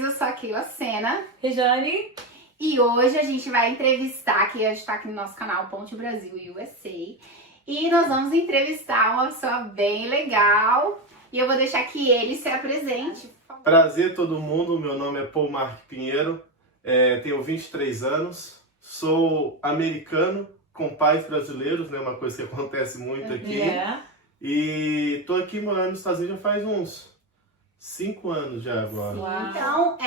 vocês, eu sou a Keila Sena. Rejane. E hoje a gente vai entrevistar, que a gente tá aqui no nosso canal Ponte Brasil USA. E nós vamos entrevistar uma pessoa bem legal. E eu vou deixar que ele se apresente. Prazer todo mundo, meu nome é Paul Mark Pinheiro, tenho 23 anos, sou americano com pais brasileiros, né, uma coisa que acontece muito aqui. E tô aqui morando nos Estados Unidos já faz uns 5 anos já agora. Uau. Então,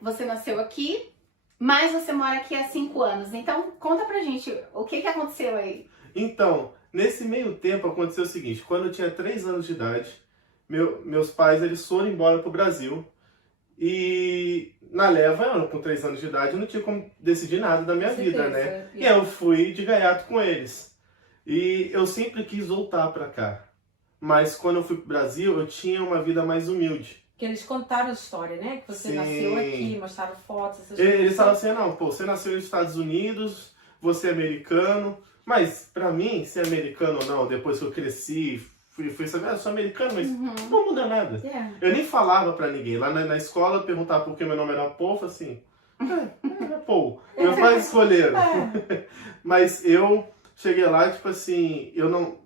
você nasceu aqui, mas você mora aqui há 5 anos. Então, conta pra gente, o que aconteceu aí? Então, nesse meio tempo aconteceu o seguinte, quando eu tinha 3 anos de idade, meus pais eles foram embora pro Brasil e na leva, eu com 3 anos de idade, eu não tinha como decidir nada da minha vida, né? E eu fui de gaiato com eles. E eu sempre quis voltar pra cá. Mas quando eu fui pro Brasil, eu tinha uma vida mais humilde. Que eles contaram a história, né? Que você Sim. nasceu aqui, mostraram fotos, essas Eles coisas. falaram assim, não, pô, você nasceu nos Estados Unidos, você é americano. Mas pra mim, ser americano ou não, depois que eu cresci, fui saber, eu sou americano, mas não muda nada. Eu nem falava pra ninguém. Lá na escola, eu perguntava por que meu nome era Paul, eu falei assim, é Paul. Meus pais escolheram. Mas eu cheguei lá, tipo assim, eu não...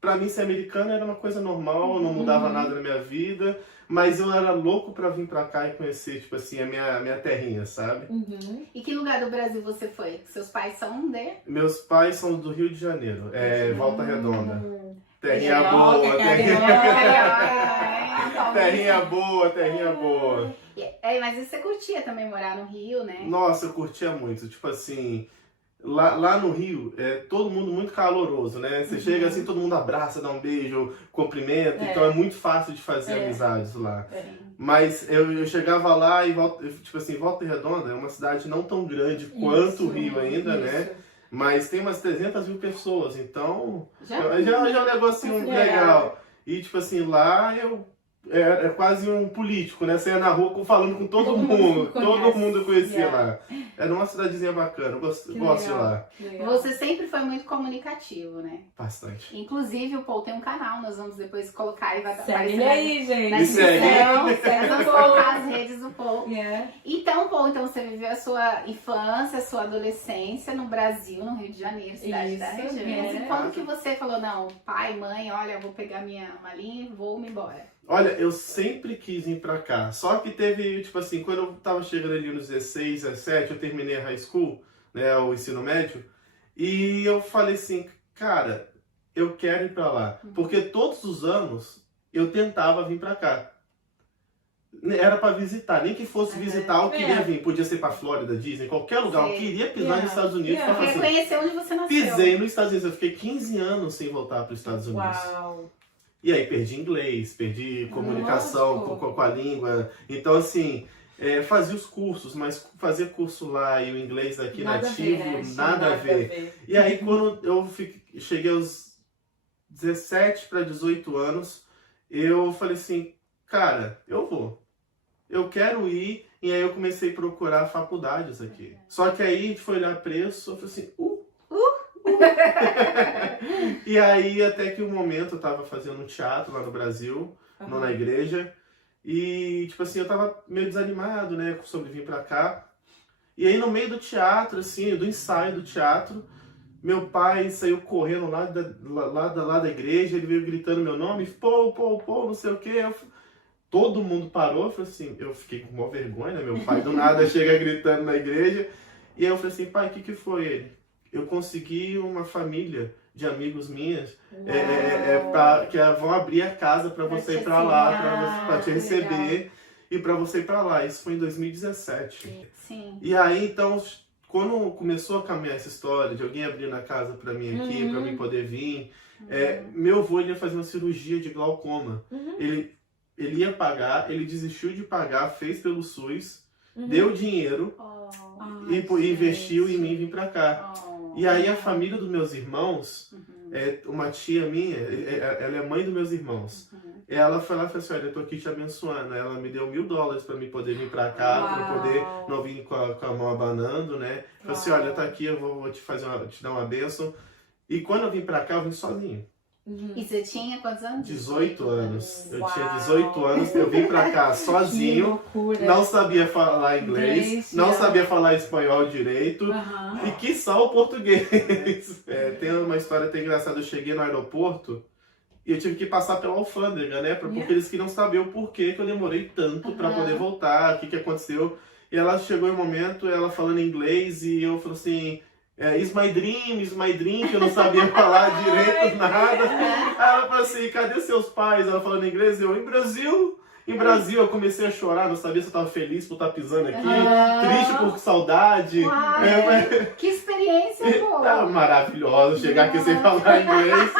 Pra mim, ser americano era uma coisa normal, não mudava nada na minha vida. Mas eu era louco pra vir pra cá e conhecer, tipo assim, a minha terrinha, sabe? E que lugar do Brasil você foi? Seus pais são de? Meus pais são do Rio de Janeiro, Volta Redonda. Terrinha Carioca, boa, terrinha boa, terrinha boa. Mas você curtia também morar no Rio, né? Nossa, eu curtia muito, tipo assim... Lá no Rio, todo mundo muito caloroso, né? Você chega assim, todo mundo abraça, dá um beijo, cumprimenta, então é muito fácil de fazer amizades lá. Mas eu chegava lá e, tipo assim, Volta Redonda é uma cidade não tão grande quanto o Rio ainda, né? Mas tem umas 300 mil pessoas, então já é um negocinho legal. E tipo assim, lá é quase um político, né? Você ia na rua falando com todo mundo. Todo mundo eu conhecia lá. Era uma cidadezinha bacana, eu gosto de lá. Você sempre foi muito comunicativo, né? Bastante. Inclusive, o Paul tem um canal, nós vamos depois colocar e vai Segue aparecer ele aí, gente. na Me segue. descrição. Nós vamos colocar as redes do Paul. Yeah. Então, Paul, você viveu a sua infância, a sua adolescência no Brasil, no Rio de Janeiro, cidade da região. E quando que você falou, não, pai, mãe, olha, eu vou pegar minha malinha e vou-me embora? Olha, eu sempre quis vir pra cá. Só que teve, tipo assim, quando eu tava chegando ali nos 16, 17, eu terminei a high school, né, o ensino médio, e eu falei assim, cara, eu quero ir pra lá. Porque todos os anos eu tentava vir pra cá. Era pra visitar, nem que fosse visitar, eu queria vir. Podia ser pra Flórida, Disney, qualquer lugar. Eu queria pisar nos Estados Unidos. Pra fazer. Conhecer onde você nasceu. Pisei nos Estados Unidos, eu fiquei 15 anos sem voltar pros Estados Unidos. Uau. E aí perdi inglês, perdi comunicação com a língua. Então, assim, fazia os cursos, mas fazer curso lá e o inglês daqui nativo, nada a ver. E aí, quando eu cheguei aos 17 para 18 anos, eu falei assim, cara, eu vou. Eu quero ir. E aí eu comecei a procurar faculdades aqui. Só que aí a gente foi olhar preço, eu falei assim, E aí, até que um momento eu tava fazendo um teatro lá no Brasil, não na igreja, e tipo assim, eu tava meio desanimado, né, sobre vir pra cá. E aí no meio do teatro, assim, do ensaio do teatro, meu pai saiu correndo lá da igreja, ele veio gritando meu nome, Paul, não sei o que. Todo mundo parou, eu falei assim, eu fiquei com maior vergonha, né, meu pai do nada chega gritando na igreja, e aí eu falei assim, pai, o que foi ele? Eu consegui uma família de amigos minhas que vão abrir a casa para você ir para lá, para te receber e para você ir para lá. Isso foi em 2017. Sim. E aí, então, quando começou a caminhar essa história de alguém abrir a casa para mim aqui, para mim poder vir, meu avô ia fazer uma cirurgia de glaucoma. Ele ia pagar, ele desistiu de pagar, fez pelo SUS, deu dinheiro e investiu em mim vir para cá. E aí a família dos meus irmãos, uma tia minha, ela é mãe dos meus irmãos. Ela foi lá e falou assim, olha, eu tô aqui te abençoando. Ela me deu $1.000 para mim poder vir pra cá, para poder não vir com a mão abanando, né? Falou assim, olha, tá aqui, eu vou te dar uma bênção. E quando eu vim pra cá, eu vim sozinho. E você tinha quantos anos? 18 anos. Eu Uau. tinha 18 anos, eu vim pra cá Que sozinho, loucura. não sabia falar inglês, não yeah. sabia falar espanhol direito. Aham. E quiçá o português. Tem uma história até engraçada. Eu cheguei no aeroporto e eu tive que passar pela alfândega, né? Porque Yeah. eles queriam saber o porquê que eu demorei tanto pra poder voltar, o que aconteceu. E ela chegou em um momento, ela falando inglês, e eu falei assim... Is my dream, que eu não sabia falar direito nada. Aí ela falou assim, cadê seus pais? Ela falando inglês, eu, em Brasil, eu comecei a chorar, não sabia se eu tava feliz por estar pisando aqui, triste por saudade. Uau, que experiência boa! Tá maravilhoso chegar aqui sem falar inglês.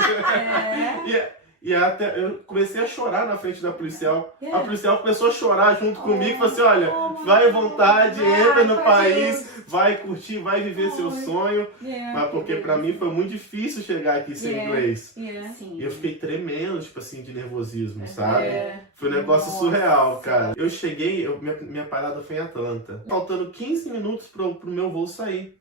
É. E até eu comecei a chorar na frente da policial. Yeah. A policial começou a chorar junto comigo e falou assim, olha, vai à vontade, entra no país, vai curtir, vai viver seu sonho. Yeah. Mas porque pra mim foi muito difícil chegar aqui sem Yeah. inglês. Yeah. Sim. E eu fiquei tremendo, tipo assim, de nervosismo, sabe? É. Foi um negócio Nossa. surreal, cara. Eu cheguei, minha parada foi em Atlanta. Faltando 15 minutos pro meu voo sair.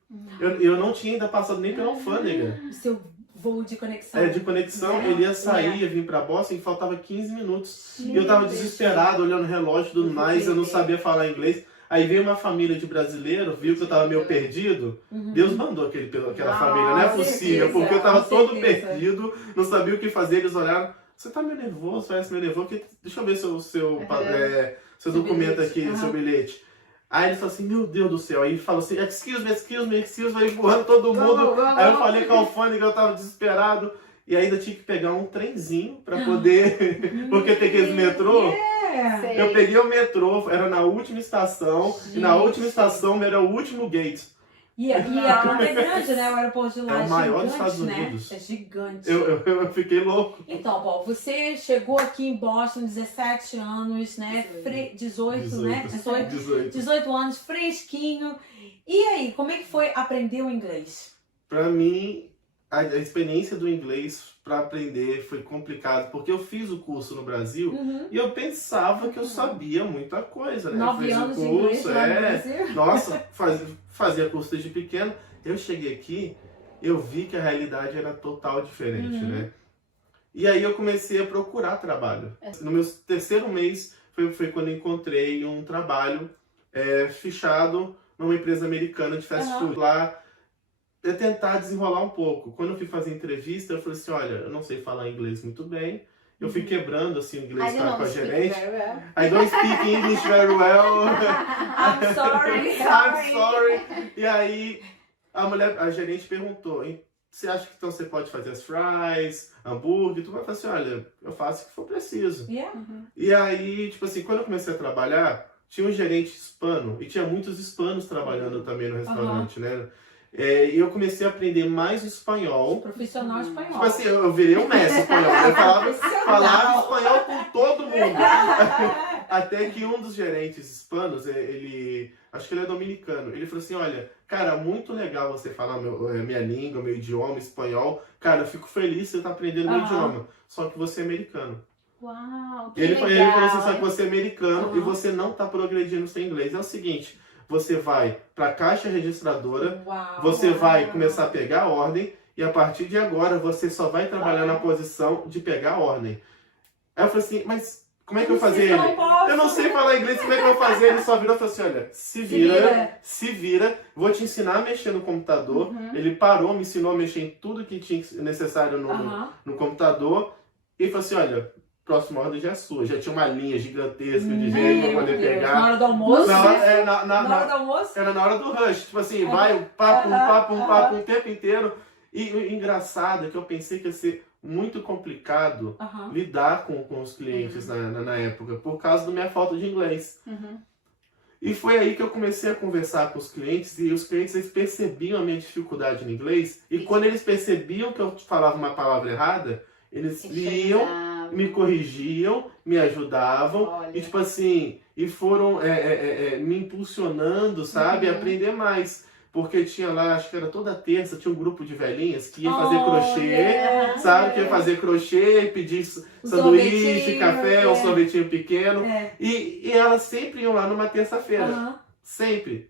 Eu não tinha ainda passado nem pela alfândega. O seu voo de conexão. De conexão, ele ia sair, ia vir pra Boston e faltava 15 minutos. E eu tava desesperado, olhando o relógio e tudo mais, eu não sabia falar inglês. Aí veio uma família de brasileiro, viu que eu tava meio perdido. Deus mandou aquela família, não é com possível, certeza, porque eu tava com todo certeza. perdido, não sabia o que fazer. Eles olharam, você tá meio nervoso, parece meio nervoso, deixa eu ver seu documento bilhete. aqui, seu bilhete. Aí ele falou assim, meu Deus do céu. Aí falou assim, excuse me, vai empurrando todo mundo. Aí eu falei com a alfândega, eu tava desesperado. E ainda tinha que pegar um trenzinho pra poder... porque tem aqueles metrô. É. Eu peguei o metrô, era na última estação. E na última estação era o último gate. E Atlanta é grande, né? O aeroporto de lá É o maior dos gigante, Estados né? Unidos. É gigante. Eu fiquei louco. Então, Paulo, você chegou aqui em Boston, 17 anos, né? 18, né? 18 anos, fresquinho. E aí, como é que foi aprender o inglês? Pra mim, a experiência do inglês pra aprender foi complicado, porque eu fiz o curso no Brasil e eu pensava que eu sabia muita coisa, né? 9 Fiz o anos de inglês lá no Brasil? Nossa, fazia curso desde pequeno. Eu cheguei aqui, eu vi que a realidade era total diferente, né? E aí eu comecei a procurar trabalho. No meu terceiro mês foi quando eu encontrei um trabalho fichado numa empresa americana de fast food. Lá, tentar desenrolar um pouco. Quando eu fui fazer entrevista, eu falei assim, olha, eu não sei falar inglês muito bem. Eu fui quebrando assim, o inglês com a gerente. I don't speak English very well. I'm sorry. I'm sorry. E aí a gerente perguntou, você acha que então você pode fazer as fries, hambúrguer? Tu vai falar assim, olha, eu faço o que for preciso. Yeah. E aí, tipo assim, quando eu comecei a trabalhar, tinha um gerente hispano e tinha muitos hispanos trabalhando também no restaurante, né? E eu comecei a aprender mais espanhol. Profissional espanhol. Tipo assim, eu virei um mestre espanhol. Eu falava espanhol com todo mundo. Até que um dos gerentes hispanos, acho que ele é dominicano, ele falou assim, olha, cara, muito legal você falar minha língua, meu idioma, espanhol. Cara, eu fico feliz que você tá aprendendo meu idioma. Só que você é americano. Uau, que Ele legal. falou assim, só que você é americano e você não tá progredindo seu inglês. É o seguinte, você vai pra caixa registradora, você vai começar a pegar a ordem e a partir de agora você só vai trabalhar na posição de pegar a ordem. Aí eu falei assim, mas como é que eu vou fazer ele? Eu não sei falar inglês, como é que eu vou fazer? Ele só virou e falou assim, olha, se vira, vou te ensinar a mexer no computador. Ele parou, me ensinou a mexer em tudo que tinha necessário no computador e falou assim, olha, próxima ordem já é sua. Já tinha uma linha gigantesca de gente pra poder pegar. Na hora do almoço? Na hora do almoço? Era na hora do rush. Tipo assim, vai o papo o tempo inteiro. E o engraçado é que eu pensei que ia ser muito complicado lidar com os clientes na época, por causa da minha falta de inglês. E foi aí que eu comecei a conversar com os clientes, e os clientes eles percebiam a minha dificuldade no inglês, e quando eles percebiam que eu falava uma palavra errada, eles liam, me corrigiam, me ajudavam, e tipo assim, e foram me impulsionando, sabe, a aprender mais. Porque tinha lá, acho que era toda terça, tinha um grupo de velhinhas que ia fazer crochê, sabe? Que ia fazer crochê, pedir sanduíche, café, um sorvetinho pequeno. E elas sempre iam lá numa terça-feira. Sempre.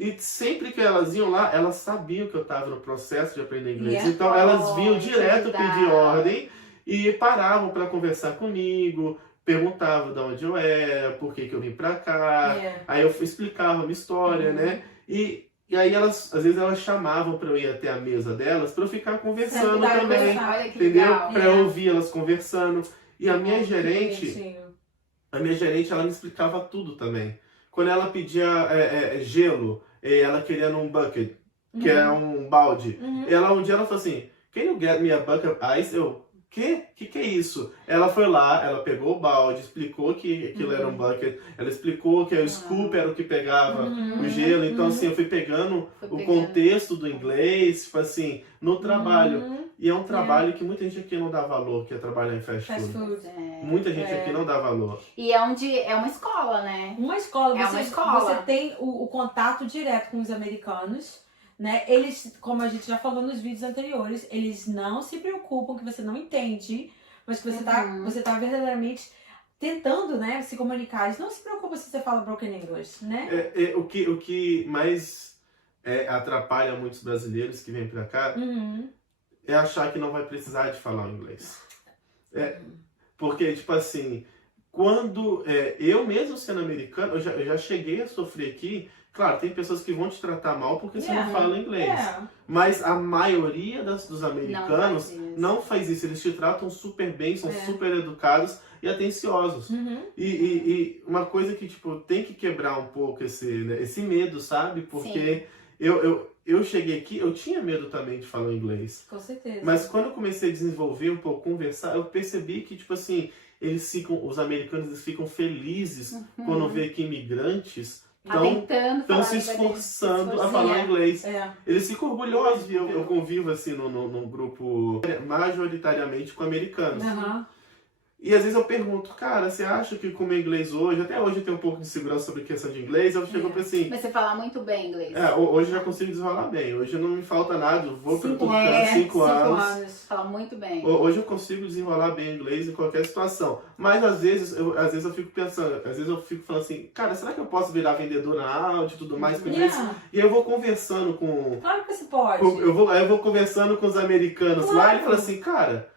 E sempre que elas iam lá, elas sabiam que eu estava no processo de aprender inglês. Yeah. Então elas vinham que direto legal. pedir ordem e paravam para conversar comigo, perguntavam de onde eu era, por que eu vim para cá. Yeah. Aí eu explicava a minha história, né? E aí elas, às vezes elas chamavam para eu ir até a mesa delas para eu ficar conversando Sentar e também, conversar. Olha que entendeu? legal. Para eu ouvir elas conversando. E a minha Que gerente, bonitinho. ela me explicava tudo também. Quando ela pedia gelo, ela queria num bucket, que é um balde. Um dia ela falou assim, can you get me a bucket of ice? Eu, que é isso? Ela foi lá, ela pegou o balde, explicou que aquilo era um bucket, ela explicou que o scoop era o que pegava o gelo. Então, assim, eu fui pegando o contexto do inglês, tipo assim, no trabalho. E é um trabalho que muita gente aqui não dá valor, que é trabalhar em fast Fast food. food. Muita gente aqui não dá valor. E é uma escola, né? Uma escola, É uma escola. você tem o contato direto com os americanos, né? Eles, como a gente já falou nos vídeos anteriores, eles não se preocupam que você não entende, mas que você tá verdadeiramente tentando, né, se comunicar. Eles não se preocupam se você fala broken English, né? O que mais atrapalha muitos brasileiros que vêm pra cá é achar que não vai precisar de falar o inglês. Porque, tipo assim, quando eu mesmo sendo americano, eu já cheguei a sofrer aqui. Claro, tem pessoas que vão te tratar mal porque você não fala inglês. Mas a maioria dos americanos não faz isso. Eles te tratam super bem, são super educados e atenciosos. E uma coisa que, tipo, tem que quebrar um pouco esse medo, sabe? Porque eu cheguei aqui, eu tinha medo também de falar inglês. Com certeza. Mas quando eu comecei a desenvolver um pouco, conversar, eu percebi que, tipo assim, os americanos eles ficam felizes quando vê que imigrantes estão se esforçando a falar inglês. Eles ficam orgulhosos. Eu convivo assim num grupo majoritariamente com americanos. E às vezes eu pergunto, cara, você acha que com o meu inglês hoje, até hoje eu tenho um pouco de segurança sobre a questão de inglês, eu chego pra assim... Mas você fala muito bem inglês. Hoje eu já consigo desenrolar bem, hoje não me falta nada, eu vou para 5 anos. Fala muito bem. Hoje eu consigo desenrolar bem inglês em qualquer situação, mas às vezes eu fico pensando, às vezes eu fico falando assim, cara, será que eu posso virar vendedor na áudio e tudo mais com inglês? E aí eu vou conversando com... Claro que você pode. Eu vou conversando com os americanos lá e ele fala assim, cara...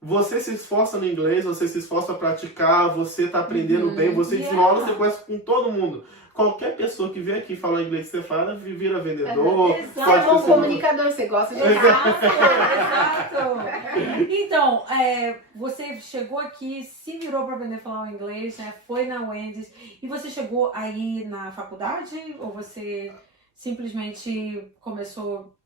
Você se esforça no inglês, você se esforça pra praticar, você tá aprendendo bem, você desenrola, você conhece com todo mundo. Qualquer pessoa que vem aqui falar inglês que você fala, vira vendedor. Você é bom comunicador, você gosta de Exato. Então, você chegou aqui, se virou para aprender a falar o inglês, né? Foi na Wendy's. E você chegou aí na faculdade? Ou você simplesmente começou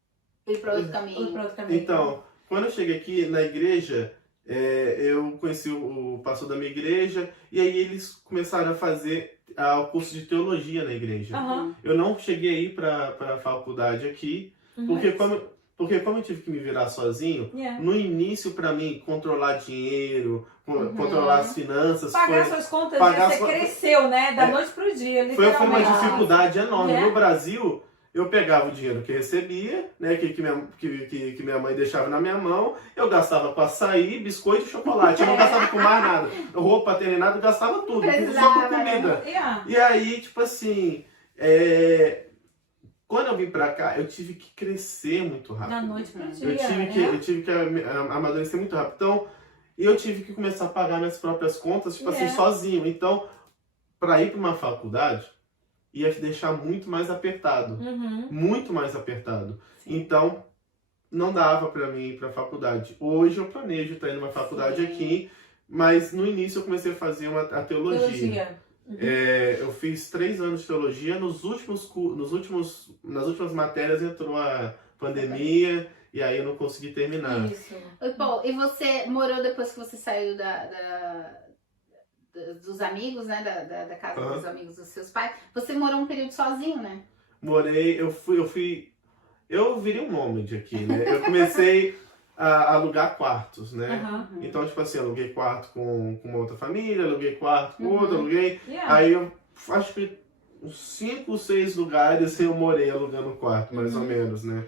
ir para outro caminho? Então, quando eu cheguei aqui na igreja... eu conheci o pastor da minha igreja e aí eles começaram a fazer o curso de teologia na igreja. Eu não cheguei a ir para a faculdade aqui, porque como eu tive que me virar sozinho, no início para mim controlar dinheiro, controlar as finanças, pagar suas contas, você cresceu, né, da noite pro dia, literalmente. Foi uma dificuldade enorme. No Brasil, eu pegava o dinheiro que recebia, né, que minha mãe deixava na minha mão, eu gastava com açaí, biscoito e chocolate. Eu não gastava com mais nada. Roupa, tênis, nada, eu gastava tudo, só com comida. E aí, tipo assim, quando eu vim pra cá, eu tive que crescer muito rápido. Da noite pro dia. Eu tive que amadurecer muito rápido. Então, eu tive que começar a pagar minhas próprias contas, tipo assim, sozinho. Então, pra ir pra uma faculdade... ia deixar muito mais apertado. Muito mais apertado. Então, não dava pra mim ir pra faculdade. Hoje eu planejo estar indo numa faculdade aqui, mas no início eu comecei a fazer a teologia. Eu fiz 3 anos de teologia. Nas últimas matérias entrou a pandemia e aí eu não consegui terminar. Isso. Bom, e você morou depois que você saiu dos amigos, né, da casa dos amigos dos seus pais, você morou um período sozinho, né? Morei, eu virei um nômade aqui, né? Eu comecei a alugar quartos, né? Então, tipo assim, aluguei quarto com uma outra família, aluguei quarto com outra, aluguei. Aí eu acho que uns 5, 6 lugares eu morei alugando quarto, mais ou menos, né?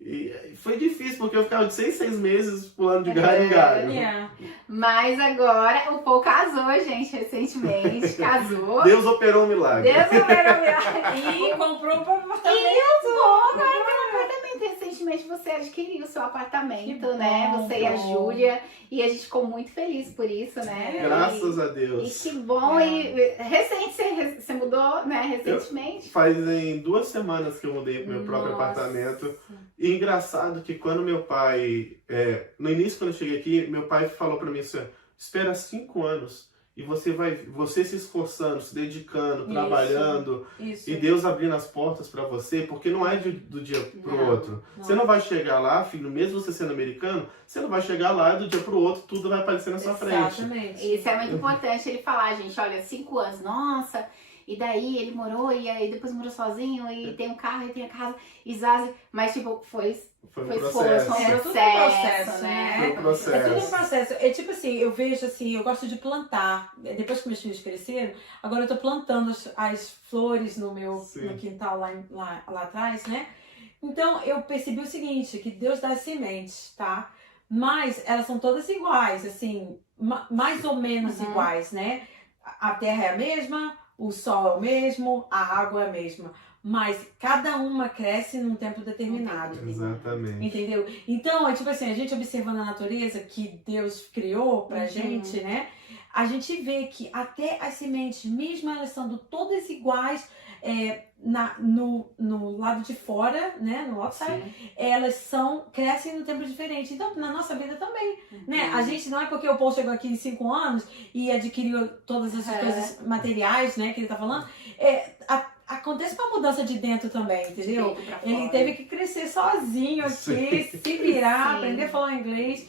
E foi difícil, porque eu ficava de 6 meses pulando de galho em galho. Yeah. Mas agora o Paul casou, gente, recentemente. Casou. Deus operou um milagre. Deus operou E comprou um apartamento. apartamento. Recentemente você adquiriu o seu apartamento, Que né? bom, Você e a bom. Júlia. E a gente ficou muito feliz por isso, né? Graças a E Deus. que bom. É. E recente, você mudou, né? Recentemente. Fazem 2 semanas que eu mudei pro meu próprio Nossa. apartamento. E engraçado que quando meu pai... no início, quando eu cheguei aqui, meu pai falou pra mim assim, espera 5 anos. E você se esforçando, se dedicando, Isso. trabalhando. Isso. E Deus abrindo as portas pra você, porque não é do dia pro Não, outro. Você não vai chegar lá, filho, mesmo você sendo americano, você não vai chegar lá e do dia pro outro tudo vai aparecer na sua frente. Exatamente. Isso é muito importante ele falar, gente. Olha, 5 anos, nossa. E daí ele morou, e aí depois morou sozinho, e tem um carro, e tem a casa, e Zazi. Mas, tipo, foi Foi um esforço, processo. foi um É, tudo processo, né? Foi um processo. É tudo um processo. É tipo assim, eu vejo assim, eu gosto de plantar. Depois que meus filhos cresceram, agora eu tô plantando as flores no meu Sim. no quintal lá atrás, né? Então eu percebi o seguinte, que Deus dá as sementes, tá? Mas elas são todas iguais, assim, mais ou menos Uhum. iguais, né? A terra é a mesma, o sol é o mesmo, a água é a mesma. Mas cada uma cresce num tempo determinado. Exatamente. Entendeu? Então, é tipo assim, a gente observando a natureza que Deus criou pra gente, né? A gente vê que até as sementes, mesmo elas sendo todas iguais, no lado de fora, né? No outside, Sim. elas crescem no tempo diferente. Então, na nossa vida também, né? A gente não é porque o Paul chegou aqui em 5 anos e adquiriu todas essas coisas materiais, né? Que ele tá falando. Acontece uma mudança de dentro também, entendeu? Feito pra Ele fora. teve que crescer sozinho aqui, se virar, Sim. aprender a falar inglês,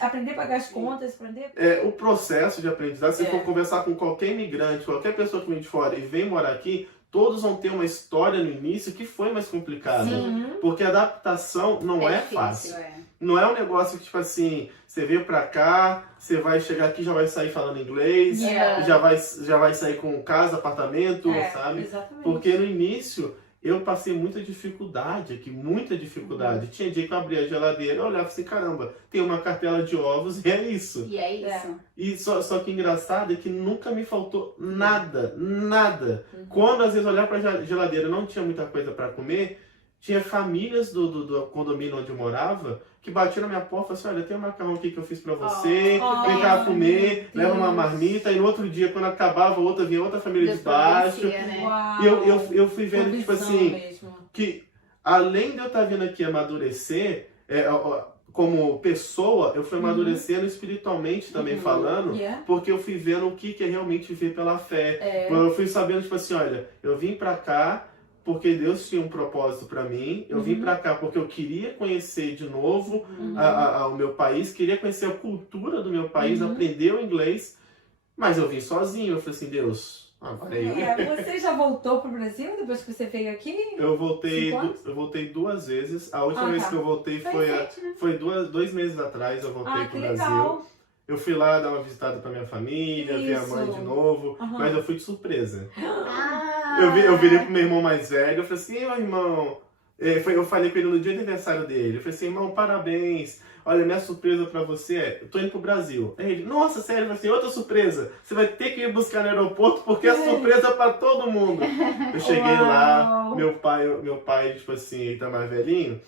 aprender a pagar as contas, aprender... O processo de aprendizagem, se É. for conversar com qualquer imigrante, qualquer pessoa que vem de fora e vem morar aqui, todos vão ter uma história no início que foi mais complicada. Sim. Porque a adaptação não é difícil, fácil. é. Não é um negócio que, tipo assim, você veio pra cá, você vai chegar aqui, já vai sair falando inglês, Yeah. já vai sair com casa, apartamento, sabe? Exatamente. Porque no início eu passei muita dificuldade aqui, muita dificuldade. Tinha dia que eu abria a geladeira e olhava assim, caramba, tem uma cartela de ovos e é isso. E é isso. E só que engraçado é que nunca me faltou nada, nada. Quando às vezes eu olhava pra geladeira e não tinha muita coisa pra comer, tinha famílias do condomínio onde eu morava que batiam na minha porta e falavam assim, olha, tem um macarrão aqui que eu fiz pra você, Oh, vem cá meu comer, leva uma Deus. marmita, e no outro dia, quando acabava, vinha outra família Deus de baixo. providencia, né? Uau. E eu fui vendo, tipo Provisão assim, mesmo. que além de eu estar vindo aqui amadurecer, como pessoa, eu fui amadurecendo espiritualmente também falando, Yeah. porque eu fui vendo o que é realmente viver pela fé. Eu fui sabendo, tipo assim, olha, eu vim pra cá porque Deus tinha um propósito pra mim, eu vim pra cá porque eu queria conhecer de novo o meu país, queria conhecer a cultura do meu país, aprender o inglês, mas eu vim sozinho, eu falei assim, Deus, agora é eu. Você já voltou pro Brasil depois que você veio aqui? Eu voltei, 5 anos? eu voltei 2 vezes. A última Ah, vez tá. que eu voltei Recente, né? foi 2 meses atrás. Eu voltei Ah, pro que Brasil. legal. Eu fui lá dar uma visitada pra minha família, ver a mãe Isso. de novo, Aham. mas eu fui de surpresa. Ah, Eu virei pro meu irmão mais velho, eu falei assim, meu irmão, eu falei com ele no dia do aniversário dele, eu falei assim, irmão, parabéns, olha, minha surpresa pra você eu tô indo pro Brasil. Aí ele, nossa, sério, eu falei assim, outra surpresa, você vai ter que ir buscar no aeroporto porque é surpresa pra todo mundo. Eu cheguei lá, Uau. meu pai, tipo assim, ele tá mais velhinho,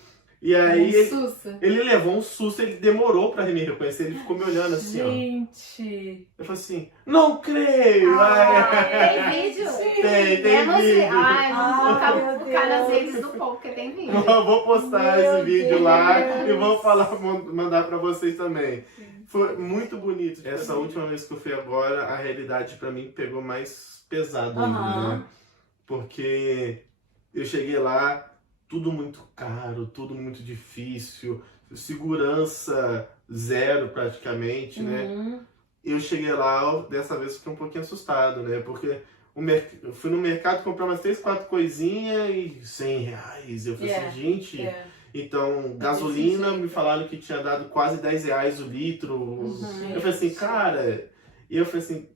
e aí Sussa. ele levou um susto, ele demorou pra me reconhecer, ele ficou me olhando assim, ó. Gente. Eu falei assim, não creio! Tem vídeo? Tem Menos vídeo. Ai, vamos Ai, colocar, meu colocar nas Deus. redes do povo, porque tem vídeo. Eu vou postar Meu esse vídeo lá Deus. e vou mandar pra vocês também. Foi muito bonito. Essa última vez que eu fui agora, a realidade pra mim pegou mais pesado ainda, Aham. né? Porque eu cheguei lá, tudo muito caro, tudo muito difícil, segurança zero praticamente, né? Eu cheguei lá, dessa vez fiquei um pouquinho assustado, né? Porque eu fui no mercado comprar umas 3, 4 coisinhas e R$100. Eu falei assim, gente... Então, gasolina, jeito. me falaram que tinha dado quase R$10 o litro. Eu falei assim, Gente. cara... E eu falei assim,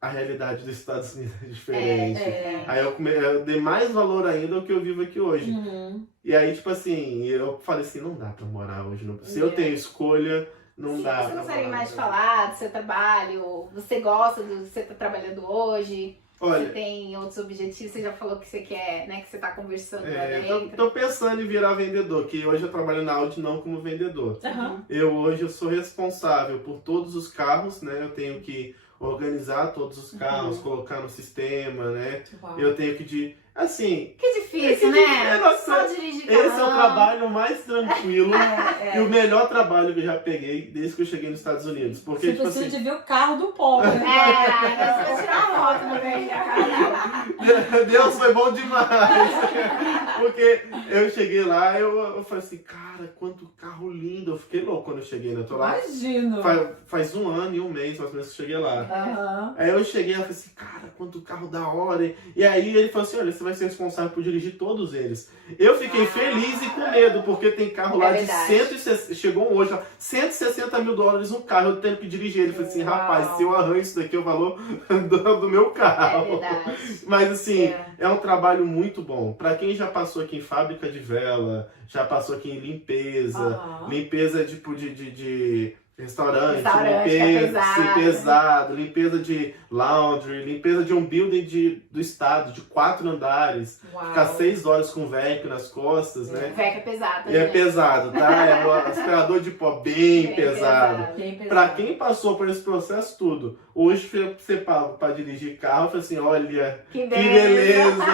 a realidade dos Estados Unidos é diferente. É. Aí eu dei mais valor ainda ao que eu vivo aqui hoje. Uhum. E aí, tipo assim, eu falei assim, não dá pra morar hoje. Se eu tenho escolha, não Sim, dá você pra gostaria morar mais de no falar do seu trabalho? Você gosta do que você tá trabalhando hoje? Olha, Você tem outros objetivos? Você já falou que você quer, né? Que você tá conversando lá tô dentro. pensando em virar vendedor, que hoje eu trabalho na Audi não como vendedor. Uhum. Hoje eu sou responsável por todos os carros, né? Eu tenho que organizar todos os carros, colocar no sistema, né? Uau. Eu tenho que, assim... Que difícil, É né? difícil, nossa, Só dirigir carro. Esse é o trabalho mais tranquilo É. e o melhor trabalho que eu já peguei desde que eu cheguei nos Estados Unidos. Porque, Você tipo precisa assim, de ver o carro do povo. É, você vai tirar uma foto no meio da cara. Deus foi bom demais. Porque eu cheguei lá, eu falei assim, cara, quanto carro lindo. Eu fiquei louco quando eu cheguei, né? Eu tô lá Imagino. faz 1 ano e 1 mês, mais ou menos, que eu cheguei lá. Aham. Aí eu cheguei e falei assim, cara, quanto carro da hora. E aí ele falou assim, olha, você vai ser responsável por dirigir todos eles. Eu fiquei feliz e com medo, porque tem carro lá de verdade. 160, chegou um hoje, ó, $160 mil um carro, eu tenho que dirigir ele. Eu falei assim, Uau. rapaz, se eu arranho isso daqui, é o valor do meu É carro. verdade. Mas assim, É. é um trabalho muito bom. Pra quem já passou aqui em fábrica de vela, já passou aqui em limpeza, Aham. limpeza tipo de restaurante, Restaurante, que é limpeza pesado, pesado, limpeza de laundry, limpeza de um building do estado, de 4 andares. Uau. Ficar 6 horas com velcro nas costas, né? O VEC é pesado. E é né? pesado, tá? É um aspirador de pó bem Bem pesado. Bem pesado. Pra quem passou por esse processo tudo, hoje você paga pra dirigir carro, eu falei assim, olha, Que que beleza. beleza!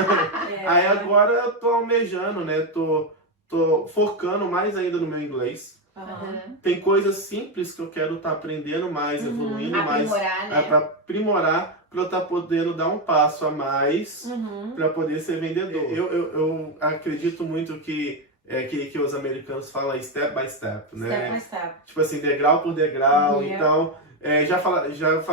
É. Aí agora eu tô almejando, né? Tô focando mais ainda no meu inglês. Aham. Tem coisas simples que eu quero estar aprendendo mais, evoluindo mais, Aprimorar, né? para aprimorar, para eu estar podendo dar um passo a mais Uhum. para poder ser vendedor. Eu acredito muito que os americanos falam step by step, né? Step by step. Tipo assim, degrau por degrau. Uhum. Então, já fala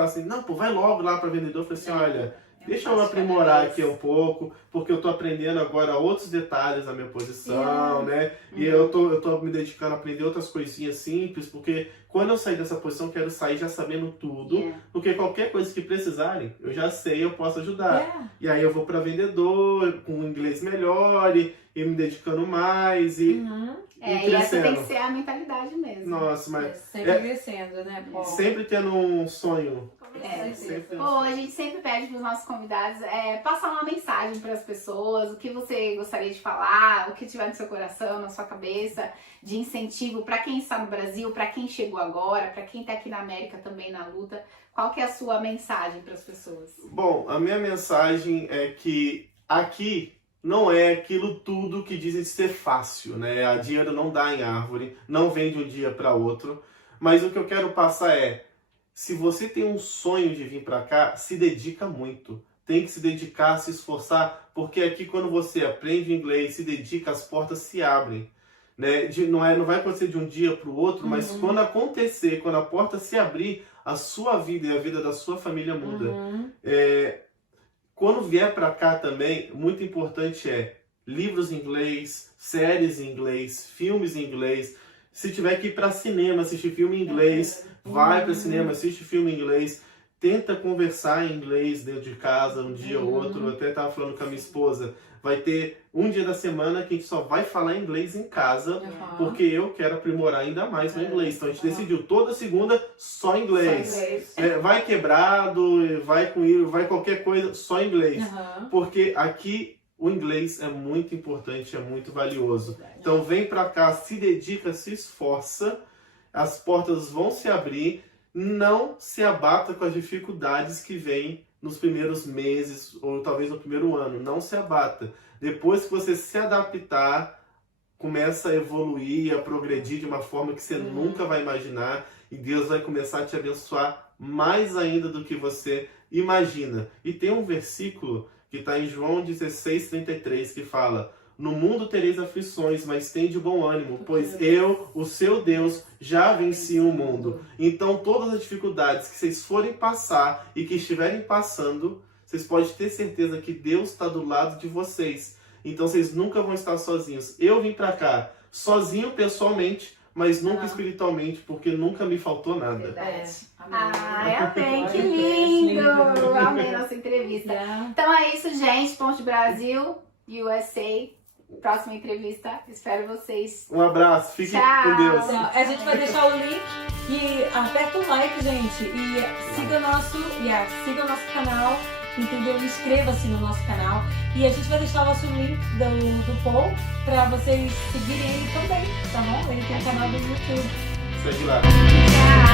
assim, não, pô, vai logo lá para vendedor. Eu falei assim, olha, deixa eu passo aprimorar cada aqui vez. um pouco, porque eu tô aprendendo agora outros detalhes da minha posição, né? E Uhum. eu tô me dedicando a aprender outras coisinhas simples, porque quando eu sair dessa posição, eu quero sair já sabendo tudo, Yeah. porque qualquer coisa que precisarem, eu já sei, eu posso ajudar. É. E aí eu vou para vendedor, com um inglês melhor, e me dedicando mais, e Uhum. e E essa tem crescendo. que ser a mentalidade mesmo. Nossa, mas Sempre crescendo, né, Paul? sempre tendo um sonho. É. Sempre. Pô, a gente sempre pede para os nossos convidados passar uma mensagem para as pessoas, o que você gostaria de falar, o que tiver no seu coração, na sua cabeça, de incentivo para quem está no Brasil, para quem chegou agora, para quem está aqui na América também na luta. Qual que é a sua mensagem para as pessoas? Bom, a minha mensagem é que aqui não é aquilo tudo que dizem ser fácil, né? A dinheiro não dá em árvore, não vem de um dia para outro. Mas o que eu quero passar é, se você tem um sonho de vir para cá, se dedica muito. Tem que se dedicar, se esforçar, porque aqui quando você aprende inglês, se dedica, as portas se abrem. Né? Não vai acontecer de um dia para o outro, mas quando acontecer, quando a porta se abrir, a sua vida e a vida da sua família muda. Uhum. Quando vier para cá também, muito importante livros em inglês, séries em inglês, filmes em inglês. Se tiver que ir para cinema, assistir filme em inglês, vai para cinema, assiste filme em inglês. Tenta conversar em inglês dentro de casa um dia ou outro. Eu até estava falando com a minha esposa. Vai ter um dia da semana que a gente só vai falar inglês em casa, Uhum. porque eu quero aprimorar ainda mais meu inglês. Então a gente decidiu toda segunda só inglês. Só inglês. Vai quebrado, vai qualquer coisa, só inglês. Uhum. Porque aqui o inglês é muito importante, é muito valioso. Então vem pra cá, se dedica, se esforça, as portas vão se abrir, não se abata com as dificuldades que vêm nos primeiros meses ou talvez no primeiro ano, não se abata. Depois que você se adaptar, começa a evoluir, a progredir de uma forma que você nunca vai imaginar e Deus vai começar a te abençoar mais ainda do que você imagina. E tem um versículo que está em João 16:33 que fala: no mundo tereis aflições, mas tende bom ânimo, pois eu, o seu Deus, já venci o mundo. Então todas as dificuldades que vocês forem passar e que estiverem passando, vocês podem ter certeza que Deus está do lado de vocês. Então vocês nunca vão estar sozinhos. Eu vim para cá sozinho pessoalmente, mas nunca espiritualmente, porque nunca me faltou nada. Verdade. Amém. Ai, amém, que Glória a Deus, lindo! Amei nossa entrevista. Então é isso, gente. Ponte Brasil, USA. Próxima entrevista. Espero vocês. Um abraço. Fiquem Tchau. com Deus. Então, a gente vai deixar o link e aperta o like, gente. E siga o nosso canal. Entendeu? Inscreva-se no nosso canal. E a gente vai deixar o nosso link do Paul pra vocês seguirem ele também, tá bom? Ele tem um canal do YouTube. Segue lá. Tchau.